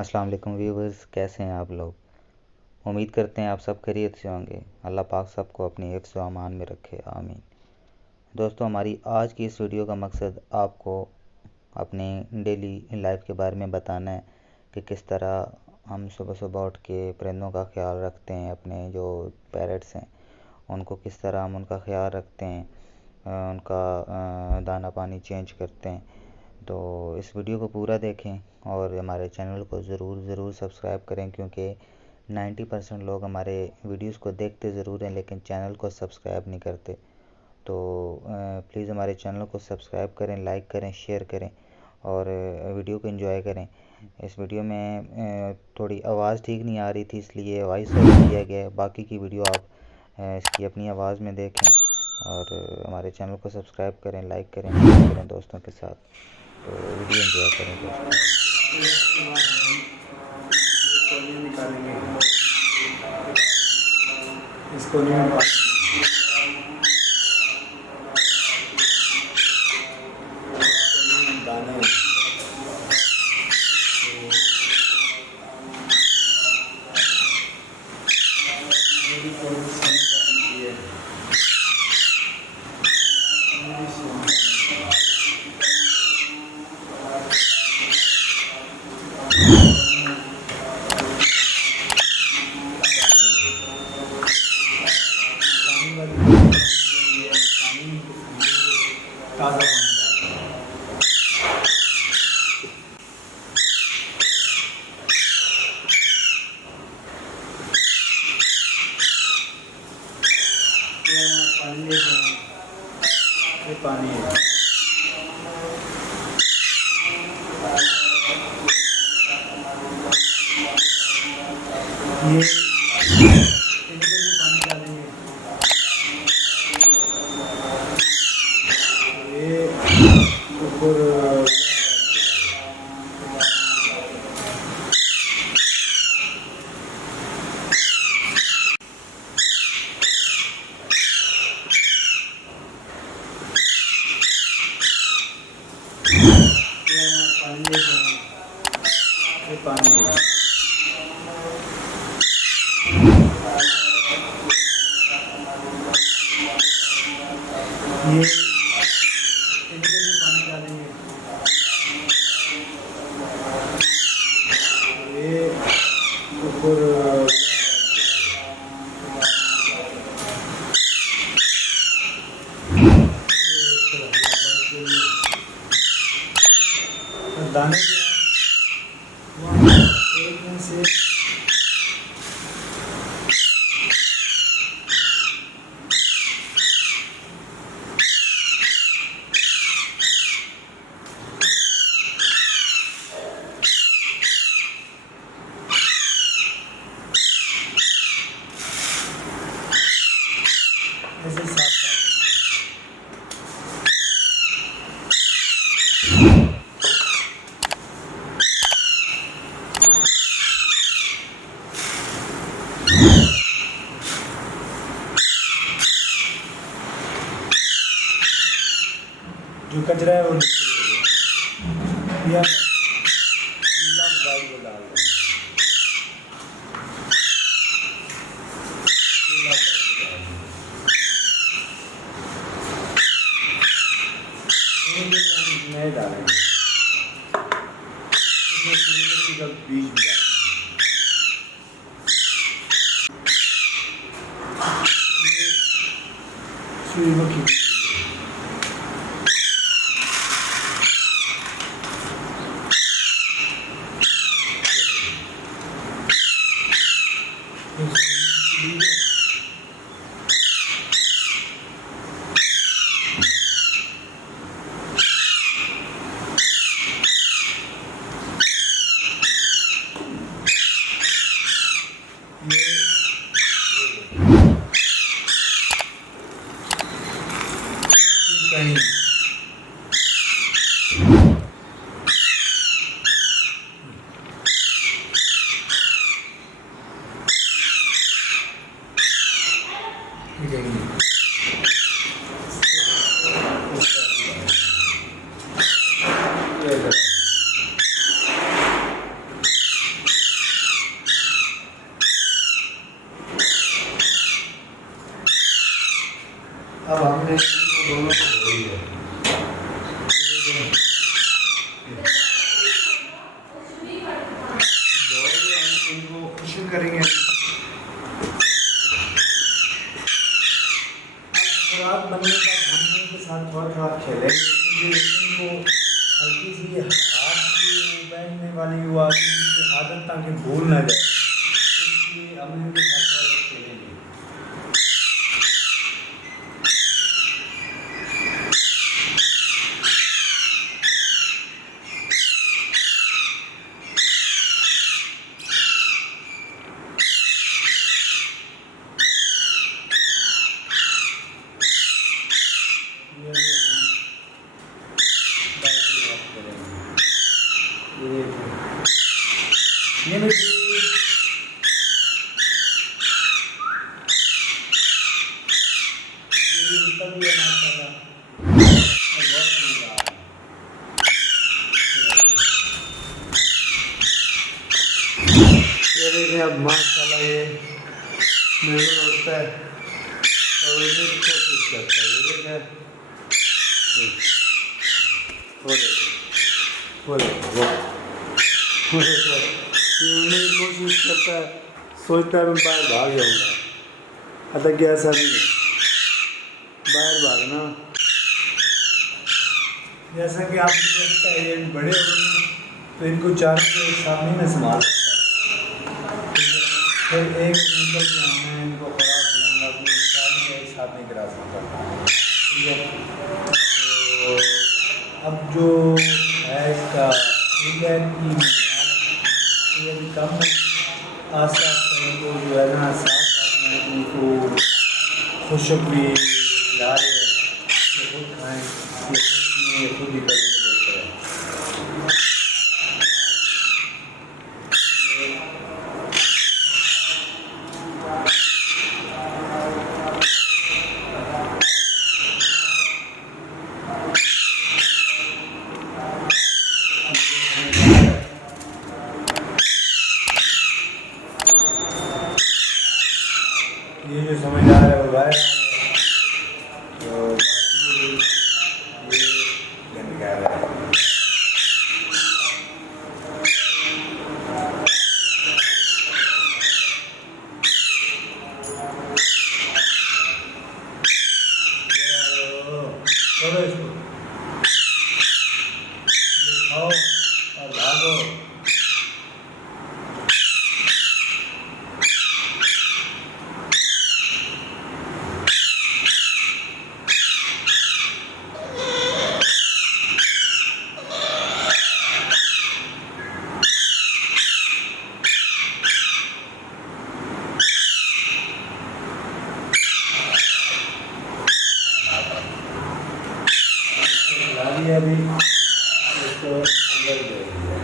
अस्सलाम वालेकुम व्यूवर्स, कैसे हैं आप लोग। उम्मीद करते हैं आप सब खैरियत से होंगे। अल्लाह पाक सबको अपनी हिफ्ज़ व अमान में रखे, आमीन। दोस्तों, हमारी आज की इस वीडियो का मकसद आपको अपने डेली लाइफ के बारे में बताना है कि किस तरह हम सुबह सुबह उठ के परिंदों का ख्याल रखते हैं। अपने जो पैरट्स हैं उनको किस तरह हम उनका ख्याल रखते हैं, उनका दाना पानी चेंज करते हैं। तो इस वीडियो को पूरा देखें और हमारे चैनल को ज़रूर सब्सक्राइब करें, क्योंकि 90% लोग हमारे वीडियोस को देखते ज़रूर हैं लेकिन चैनल को सब्सक्राइब नहीं करते। तो प्लीज़ हमारे चैनल को सब्सक्राइब करें, लाइक करें, शेयर करें और वीडियो को एंजॉय करें। इस वीडियो में थोड़ी आवाज़ ठीक नहीं आ रही थी, इसलिए वॉइस ओवर किया गया है। बाकी की वीडियो आप इसकी अपनी आवाज़ में देखें और हमारे चैनल को सब्सक्राइब करें, लाइक करें, शेयर करें दोस्तों के साथ। तो वीडियो एंजॉय करें दोस्तों। इसको नहीं दाने ताज़ा पानी है। ये पानी डालेंगे, ये ऊपर पानी है। ये पानी डालेंगे, ये ऊपर दाने एक दिन से ऐसे साफ जो कचरा है वो या बाइक को डाल दो। नहीं डालेंगे, इसमें सूर्यमुखी का बीज भी डालेंगे। सूर्यमुखी अब हमने दोनों को धो ही है। धोएंगे, हम इनको खुशक करेंगे। अब बनने का हम के साथ थोड़ा खेलेंगे। इनको हल्की सी हाथ की बैठने वाली वो आदत ताकि भूल ना जाए, इसलिए हम इनके साथ थोड़ा खेलेंगे। ये भी उत्तर भी है माशाल्लाह, बहुत समझदार है। ये देखिए अब माशाल्लाह ये बिल्कुल उठता है और उड़ने की कोशिश करता है। ये देखिए वो उड़ने की कोशिश करता है, सोचता है मैं बाहर भाग जाऊँगा। हालांकि ऐसा नहीं है, बाहर भागना जैसा कि आप देखते हैं ये बड़े हो गए तो इनको चारों को एक साथ नहीं मैं संभाल सकता। फिर एक निकल के मैं इनको खुराक खिलाऊँगा, अपनी चारों को एक साथ नहीं करा सकता। ठीक है, तो अब जो है इसका ठीक है कि ये भी कम है। आस्ता आस्ता इनको जो है ना साथ साथ में इनको खुशक भी खिला रहे हैं, ये खुद खाएँ, ये खुद ही कर देते हैं। ये जो समझदार है वो बाहर तो बाकी ये गंदगा रहा है। छोड़ो इसको, ये खाओ और भागो। अभी इसको अंदर दे दिया।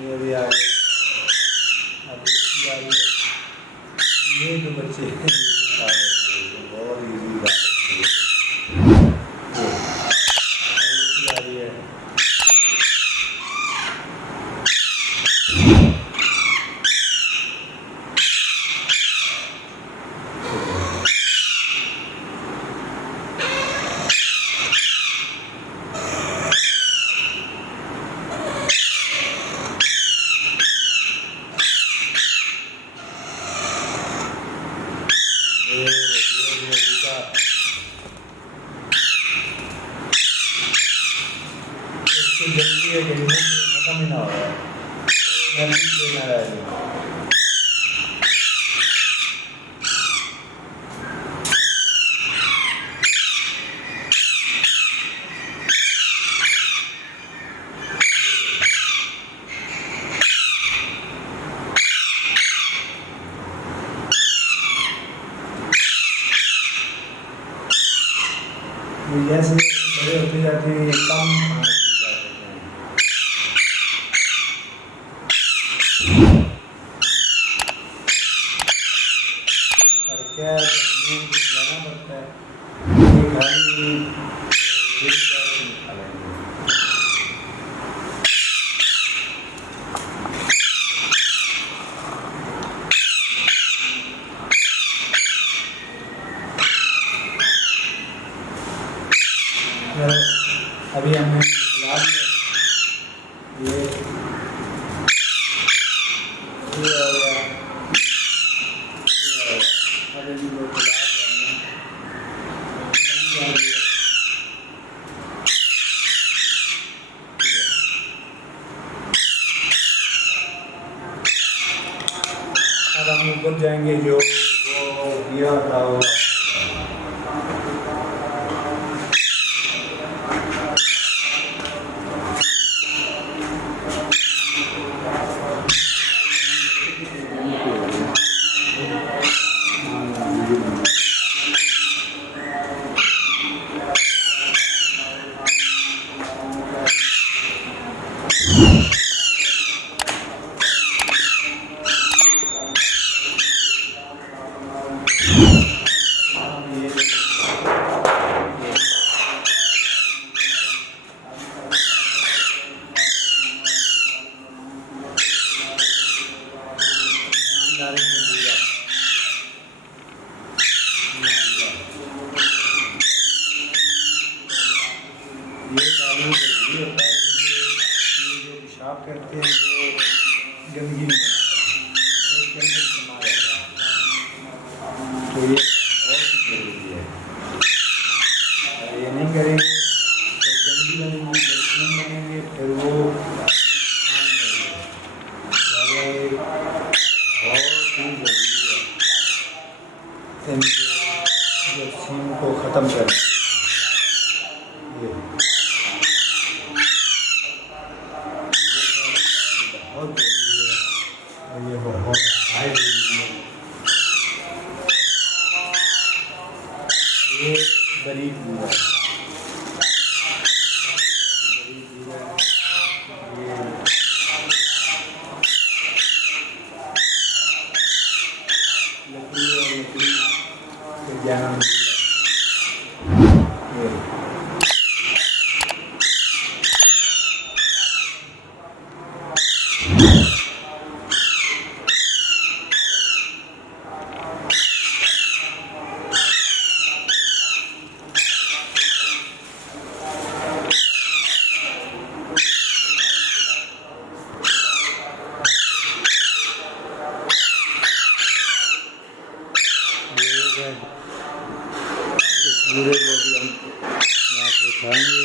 ये भी आ गया, अब इसकी बारी है। ये जो बच्चे हैं बहुत ईजी बात है। अब इसकी बारी है। जल्दी है कि खत्म ही ना हो रहा है, जल्दी देना रहेगा। जैसे बड़े होते जाते हैं कम खाना सीख जाते हैं। ये आ गया, अब इनको खिला करना बन जा रही है। अब हम ऊपर जाएंगे जो वो दिया था वो पेशाब करते हैं वो गंदगी नहीं बनाता, तो उसके अंदर समा रहता है, तो ये बहुत ज़रूरी है। अगर ये नहीं करेंगे तो गंदगी बनेंगी, जर्सीम बनेंगे, फिर वो नुकसान देंगे। बहुत ही ज़रूरी है इनके जर्सीम को ख़त्म करना। ये बहुत ज़रूरी है और ये बहुत हाई ज़रूरी है। ये बरीक बूरा है, बरीक बूरा है, ये लकड़ी और लकड़ी से ग्यारह बूरा है। इस बूरे को भी हम यहाँ से उठाएंगे,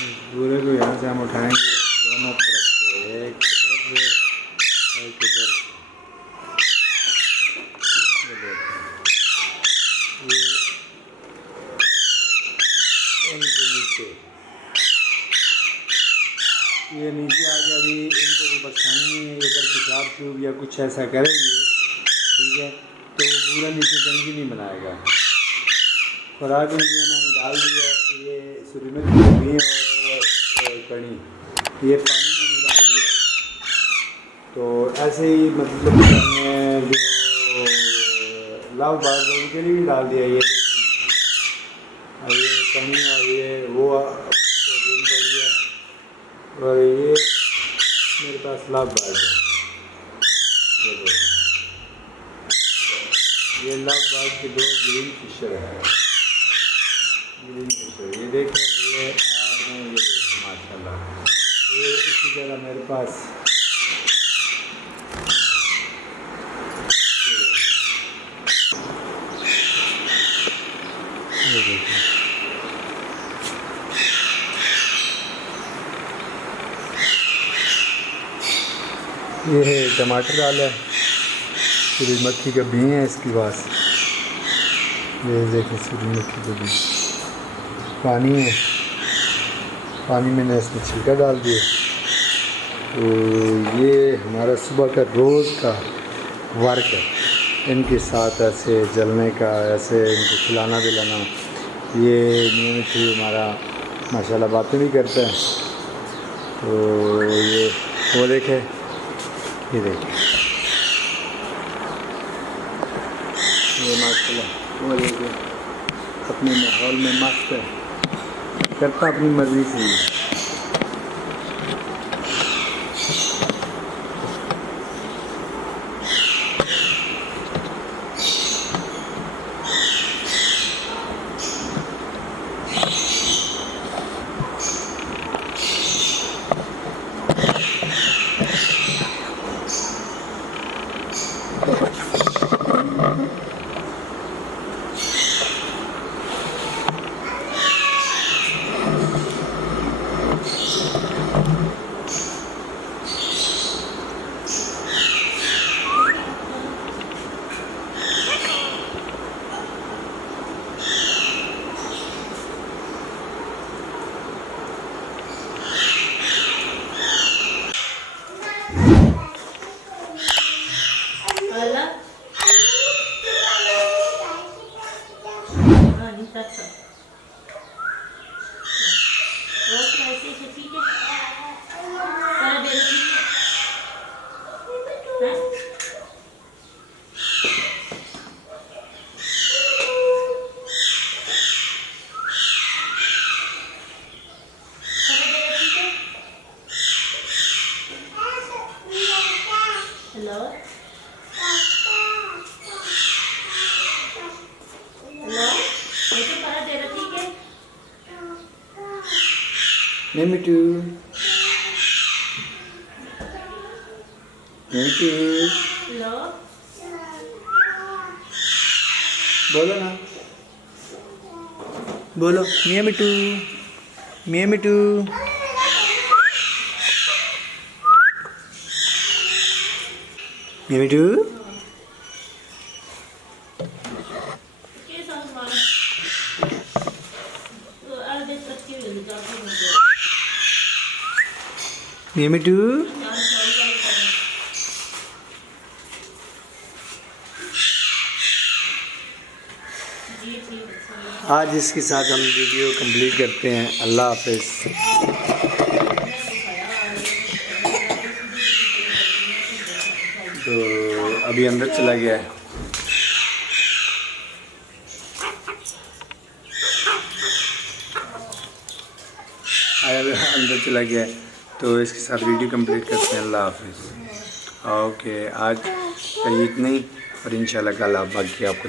इस बूरे को यहाँ से हम उठाएंगे दोनों तरफ से, एक इधर से एक इधर से। ये इनके नीचे, ये नीचे आ गया। अभी इनको कोई परेशानी नहीं है, अगर पेशाब ट्यूब या कुछ ऐसा करेंगे, ठीक है, तो पूरा नीचे गंदगी नहीं बनाएगा। खुराक इनकी मैंने डाल दिया, ये सूरजमुखी की भी और कड़ी, ये पानी मैंने डाल दिया। तो ऐसे ही मतलब हमने जो लाभ बाग उनके लिए भी डाल दिया। ये और ये कड़ी और ये वो प्रोटीन कर दिया, और ये मेरे पास लाभ बाग है। ये लाभ बाग के दो ग्रीन फिशर है, ग्रीन फिशर। ये देखें, ये आपने ये देखें माशाल्लाह, ये इसी तरह मेरे पास ये देखें। ये टमाटर डाला है, सूरजमुखी का बीज है इसके पास। ये देखें सूरजमुखी का बीज, पानी है, पानी मैंने इसमें छिलका डाल दिया। तो ये हमारा सुबह का रोज़ का वर्क है, इनके साथ ऐसे जलने का, ऐसे इनको खिलाना पिलाना। ये नियमित ही हमारा माशाल्लाह बातें भी करता है। तो ये वो देखें, ये देखें, ये माशाल्लाह वो देखें, अपने माहौल में मस्त है, करता अपनी मर्ज़ी से ही। मिमिटू मिमिटू बोलो ना, बोलो मियाँ मिटू, मियाँ मिटू। मियाँ मिटू मियाँ मिटू। आज इसके साथ हम वीडियो कंप्लीट करते हैं। अल्लाह हाफिज़। तो अभी अंदर चला गया है, अंदर चला गया है। तो इसके साथ वीडियो कंप्लीट करते हैं। अल्लाह हाफिज़। ओके, आज का इतना ही और इंशाल्लाह कल आप बाकी आपको